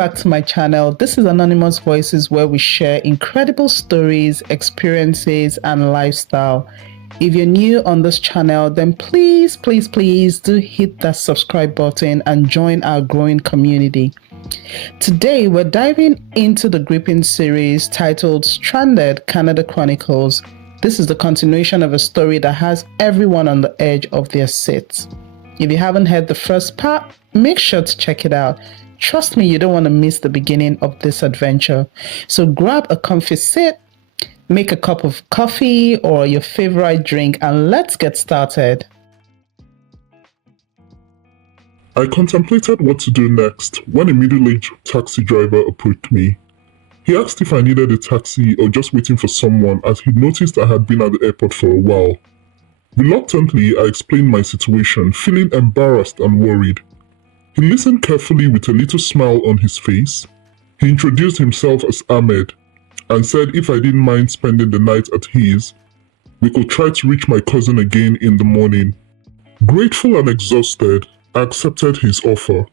back to my channel. This is Anonymous Voices, where we share incredible stories, experiences, and lifestyle. If you're new on this channel, then please do hit that subscribe button and join our growing community. Today, we're diving into the gripping series titled Stranded Canada Chronicles. This is the continuation of a story that has everyone on the edge of their seats. If you haven't heard the first part, make sure to check it out. Trust me, you don't want to miss the beginning of this adventure. So grab a comfy seat, make a cup of coffee or your favorite drink, and let's get started. I contemplated what to do next when a middle-aged taxi driver approached me. He asked if I needed a taxi or just waiting for someone, as he noticed I had been at the airport for a while. Reluctantly, I explained my situation, feeling embarrassed and worried. He listened carefully with a little smile on his face. He introduced himself as Ahmed and said if I didn't mind spending the night at his, we could try to reach my cousin again in the morning. Grateful and exhausted, I accepted his offer.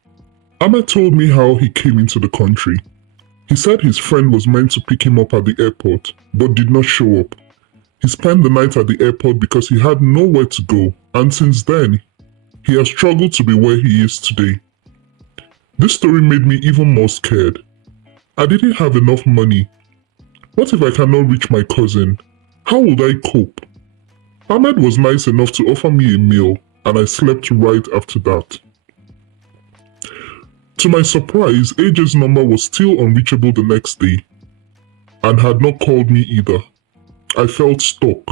Ahmed told me how he came into the country. He said his friend was meant to pick him up at the airport, but did not show up. He spent the night at the airport because he had nowhere to go, and since then, he has struggled to be where he is today. This story made me even more scared. I didn't have enough money. What if I cannot reach my cousin? How would I cope? Ahmed was nice enough to offer me a meal, and I slept right after that. To my surprise, AJ's number was still unreachable the next day, and had not called me either. I felt stuck.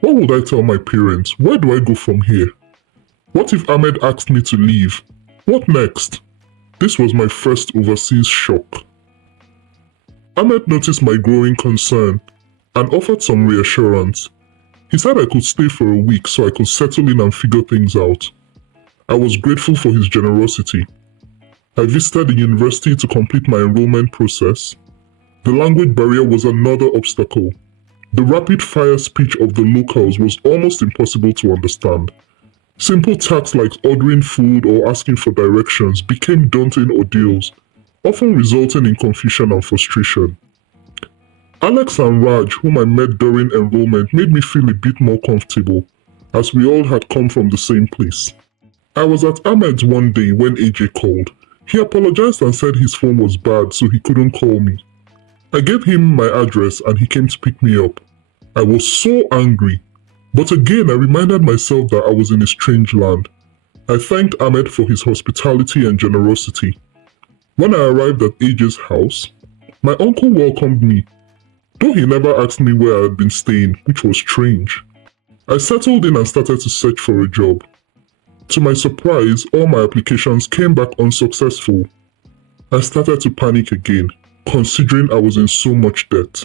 What would I tell my parents? Where do I go from here? What if Ahmed asked me to leave? What next? This was my first overseas shock. Ahmed noticed my growing concern and offered some reassurance. He said I could stay for a week so I could settle in and figure things out. I was grateful for his generosity. I visited the university to complete my enrollment process. The language barrier was another obstacle. The rapid-fire speech of the locals was almost impossible to understand. Simple tasks like ordering food or asking for directions became daunting ordeals, often resulting in confusion and frustration. Alex and Raj, whom I met during enrollment, made me feel a bit more comfortable, as we all had come from the same place. I was at Ahmed's one day when AJ called. He apologized and said his phone was bad, so he couldn't call me. I gave him my address and he came to pick me up. I was so angry, but again I reminded myself that I was in a strange land. I thanked Ahmed for his hospitality and generosity. When I arrived at AJ's house, my uncle welcomed me, though he never asked me where I had been staying, which was strange. I settled in and started to search for a job. To my surprise, all my applications came back unsuccessful. I started to panic again, considering I was in so much debt.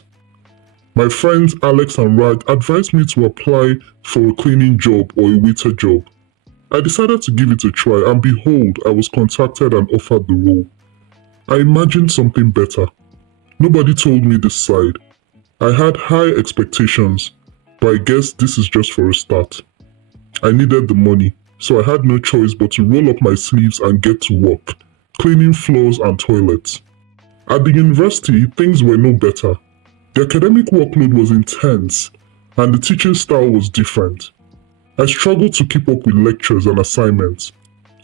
My friends Alex and Raj advised me to apply for a cleaning job or a waiter job. I decided to give it a try, and behold, I was contacted and offered the role. I imagined something better. Nobody told me this side. I had high expectations, but I guess this is just for a start. I needed the money, so I had no choice but to roll up my sleeves and get to work, cleaning floors and toilets. At the university, things were no better. The academic workload was intense, and the teaching style was different. I struggled to keep up with lectures and assignments,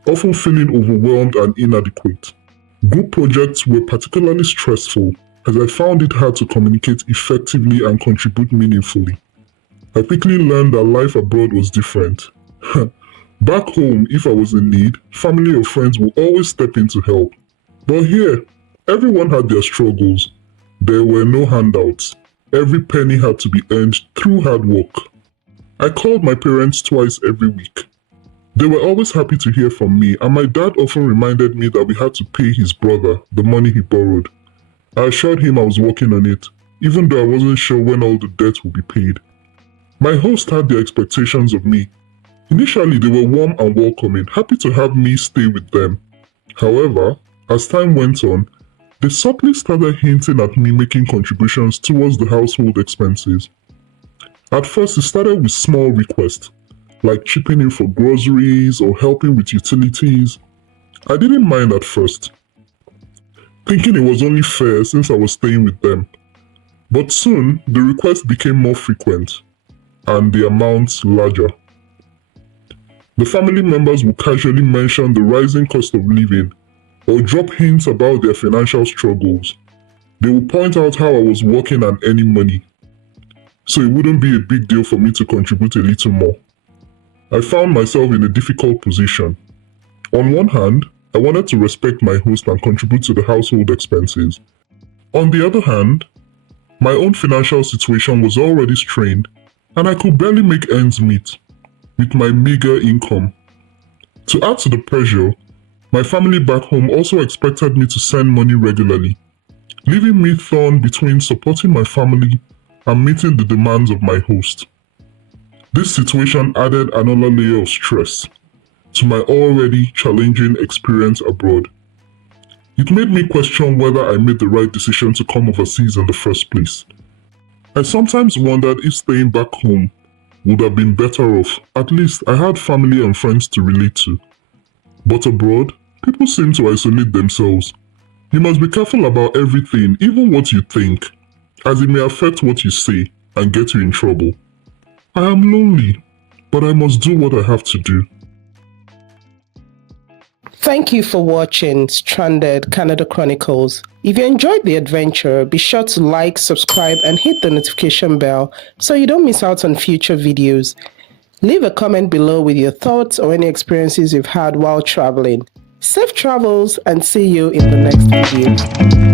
often feeling overwhelmed and inadequate. Group projects were particularly stressful, as I found it hard to communicate effectively and contribute meaningfully. I quickly learned that life abroad was different. Back home, if I was in need, family or friends would always step in to help. But here, everyone had their struggles. There were no handouts. Every penny had to be earned through hard work. I called my parents twice every week. They were always happy to hear from me, and my dad often reminded me that we had to pay his brother the money he borrowed. I assured him I was working on it, even though I wasn't sure when all the debt would be paid. My host had their expectations of me. Initially, they were warm and welcoming, happy to have me stay with them. However, as time went on, they subtly started hinting at me making contributions towards the household expenses. At first, it started with small requests, like chipping in for groceries or helping with utilities. I didn't mind at first. thinking it was only fair since I was staying with them. But soon, the requests became more frequent and the amounts larger. The family members would casually mention the rising cost of living or drop hints about their financial struggles. They would point out how I was working and earning money, so it wouldn't be a big deal for me to contribute a little more. I found myself in a difficult position. On one hand, I wanted to respect my host and contribute to the household expenses. On the other hand, my own financial situation was already strained and I could barely make ends meet with my meager income. To add to the pressure, my family back home also expected me to send money regularly, leaving me torn between supporting my family and meeting the demands of my host. This situation added another layer of stress to my already challenging experience abroad. It made me question whether I made the right decision to come overseas in the first place. I sometimes wondered if staying back home would have been better off. At least I had family and friends to relate to. But abroad, people seem to isolate themselves. You must be careful about everything, even what you think, as it may affect what you say and get you in trouble. I am lonely, but I must do what I have to do. Thank you for watching Stranded Canada Chronicles. If you enjoyed the adventure, be sure to like, subscribe, and hit the notification bell so you don't miss out on future videos. Leave a comment below with your thoughts or any experiences you've had while traveling. Safe travels and see you in the next video.